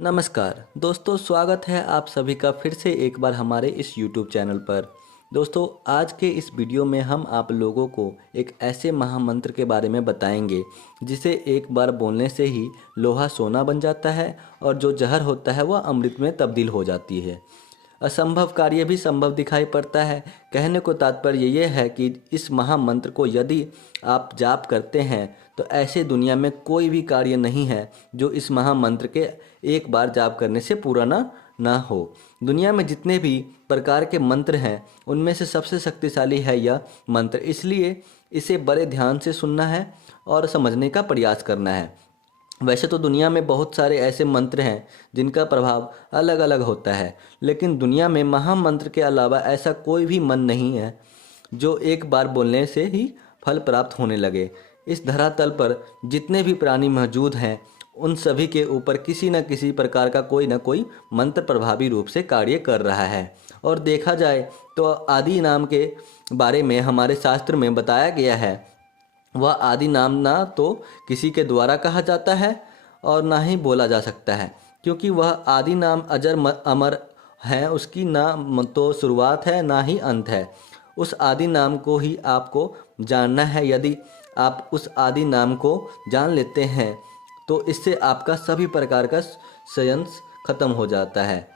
नमस्कार दोस्तों, स्वागत है आप सभी का फिर से एक बार हमारे इस YouTube चैनल पर। दोस्तों, आज के इस वीडियो में हम आप लोगों को एक ऐसे महामंत्र के बारे में बताएंगे जिसे एक बार बोलने से ही लोहा सोना बन जाता है और जो जहर होता है वह अमृत में तब्दील हो जाती है। असंभव कार्य भी संभव दिखाई पड़ता है। कहने को तात्पर्य ये है कि इस महामंत्र को यदि आप जाप करते हैं तो ऐसे दुनिया में कोई भी कार्य नहीं है जो इस महामंत्र के एक बार जाप करने से पूरा ना हो। दुनिया में जितने भी प्रकार के मंत्र हैं उनमें से सबसे शक्तिशाली है यह मंत्र, इसलिए इसे बड़े ध्यान से सुनना है और समझने का प्रयास करना है। वैसे तो दुनिया में बहुत सारे ऐसे मंत्र हैं जिनका प्रभाव अलग अलग होता है, लेकिन दुनिया में महामंत्र के अलावा ऐसा कोई भी मन नहीं है जो एक बार बोलने से ही फल प्राप्त होने लगे। इस धरातल पर जितने भी प्राणी मौजूद हैं उन सभी के ऊपर किसी न किसी प्रकार का कोई न कोई मंत्र प्रभावी रूप से कार्य कर रहा है। और देखा जाए तो आदि नाम के बारे में हमारे शास्त्र में बताया गया है। वह आदि नाम ना तो किसी के द्वारा कहा जाता है और ना ही बोला जा सकता है, क्योंकि वह आदि नाम अजर अमर है। उसकी ना तो शुरुआत है ना ही अंत है। उस आदि नाम को ही आपको जानना है। यदि आप उस आदि नाम को जान लेते हैं तो इससे आपका सभी प्रकार का संशय खत्म हो जाता है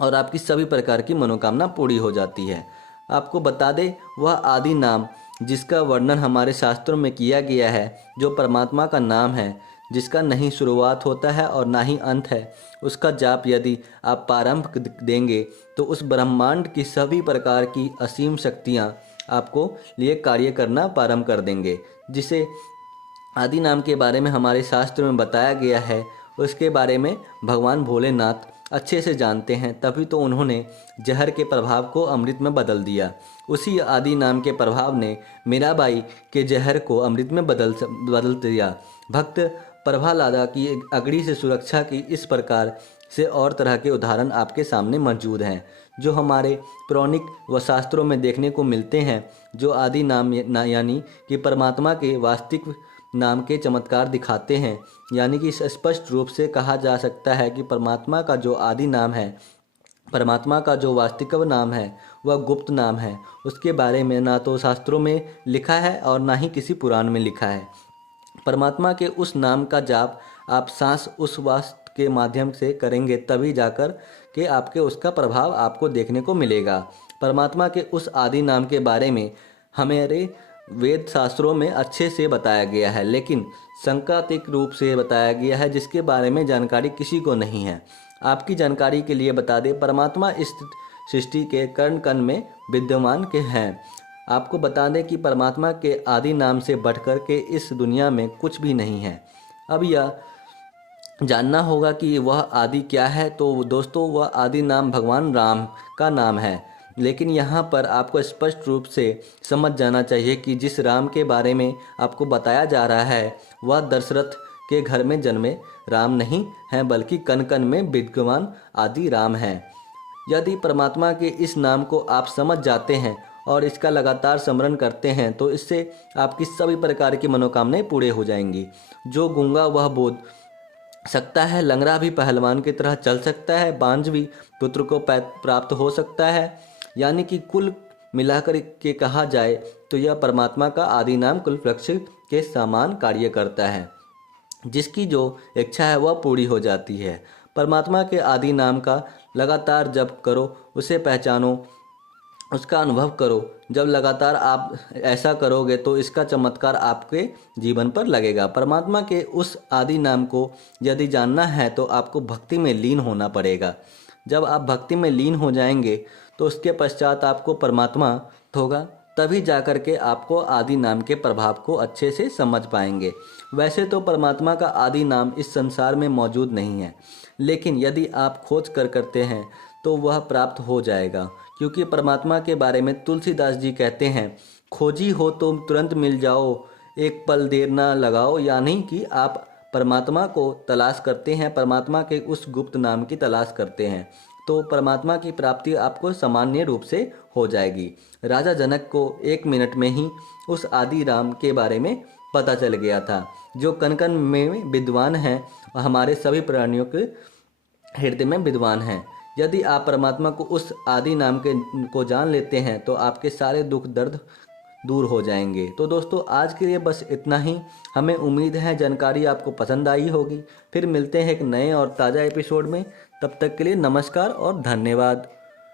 और आपकी सभी प्रकार की मनोकामना पूरी हो जाती है। आपको बता दें, वह आदि नाम जिसका वर्णन हमारे शास्त्रों में किया गया है, जो परमात्मा का नाम है, जिसका नहीं शुरुआत होता है और ना ही अंत है, उसका जाप यदि आप प्रारंभ देंगे तो उस ब्रह्मांड की सभी प्रकार की असीम शक्तियाँ आपको लिए कार्य करना प्रारंभ कर देंगे। जिसे आदि नाम के बारे में हमारे शास्त्र में बताया गया है, उसके बारे में भगवान भोलेनाथ अच्छे से जानते हैं, तभी तो उन्होंने जहर के प्रभाव को अमृत में बदल दिया। उसी आदि नाम के प्रभाव ने मीराबाई के जहर को अमृत में बदल दिया। भक्त प्रभालादा की अग्नि से सुरक्षा की इस प्रकार से और तरह के उदाहरण आपके सामने मौजूद हैं, जो हमारे पौराणिक व शास्त्रों में देखने को मिलते हैं। जो आदि नाम यानी कि परमात्मा के वास्तविक नाम के चमत्कार दिखाते हैं। यानी कि स्पष्ट रूप से कहा जा सकता है कि परमात्मा का जो आदि नाम है, परमात्मा का जो वास्तविक नाम है, वह गुप्त नाम है। उसके बारे में ना तो शास्त्रों में लिखा है और ना ही किसी पुराण में लिखा है। परमात्मा के उस नाम का जाप आप सांस उस वास्त के माध्यम से करेंगे, तभी जाकर के आपके उसका प्रभाव आपको देखने को मिलेगा। परमात्मा के उस आदि नाम के बारे में हमारे वेद शास्त्रों में अच्छे से बताया गया है, लेकिन सांकेतिक रूप से बताया गया है, जिसके बारे में जानकारी किसी को नहीं है। आपकी जानकारी के लिए बता दें, परमात्मा इस सृष्टि के कण कण में विद्यमान के हैं। आपको बता दें कि परमात्मा के आदि नाम से बढ़कर के इस दुनिया में कुछ भी नहीं है। अब यह जानना होगा कि वह आदि क्या है। तो दोस्तों, वह आदि नाम भगवान राम का नाम है। लेकिन यहाँ पर आपको स्पष्ट रूप से समझ जाना चाहिए कि जिस राम के बारे में आपको बताया जा रहा है, वह दशरथ के घर में जन्मे राम नहीं हैं, बल्कि कण कण में विद्यमान आदि राम हैं। यदि परमात्मा के इस नाम को आप समझ जाते हैं और इसका लगातार स्मरण करते हैं तो इससे आपकी सभी प्रकार की मनोकामनाएं पूरे हो जाएंगी। जो गूंगा वह बोल सकता है, लंगड़ा भी पहलवान की तरह चल सकता है, बांझ भी पुत्र को प्राप्त हो सकता है। यानी कि कुल मिलाकर के कहा जाए तो यह परमात्मा का आदि नाम कुल वृक्ष के समान कार्य करता है। जिसकी जो इच्छा है वह पूरी हो जाती है। परमात्मा के आदि नाम का लगातार जप करो, उसे पहचानो, उसका अनुभव करो। जब लगातार आप ऐसा करोगे तो इसका चमत्कार आपके जीवन पर लगेगा। परमात्मा के उस आदि नाम को यदि जानना है तो आपको भक्ति में लीन होना पड़ेगा। जब आप भक्ति में लीन हो जाएंगे तो उसके पश्चात आपको परमात्मा होगा, तभी जाकर के आपको आदि नाम के प्रभाव को अच्छे से समझ पाएंगे। वैसे तो परमात्मा का आदि नाम इस संसार में मौजूद नहीं है, लेकिन यदि आप खोज करते हैं तो वह प्राप्त हो जाएगा। क्योंकि परमात्मा के बारे में तुलसीदास जी कहते हैं, खोजी हो तो तुरंत मिल जाओ, एक पल देर ना लगाओ। यानी कि आप परमात्मा को तलाश करते हैं, परमात्मा के उस गुप्त नाम की तलाश करते हैं, तो परमात्मा की प्राप्ति आपको सामान्य रूप से हो जाएगी। राजा जनक को 1 मिनट में ही उस आदि राम के बारे में पता चल गया था, जो कण कण में विद्वान हैं और हमारे सभी प्राणियों के हृदय में विद्वान हैं। यदि आप परमात्मा को उस आदि नाम के को जान लेते हैं तो आपके सारे दुख दर्द दूर हो जाएंगे। तो दोस्तों, आज के लिए बस इतना ही। हमें उम्मीद है जानकारी आपको पसंद आई होगी। फिर मिलते हैं एक नए और ताज़ा एपिसोड में। तब तक के लिए नमस्कार और धन्यवाद।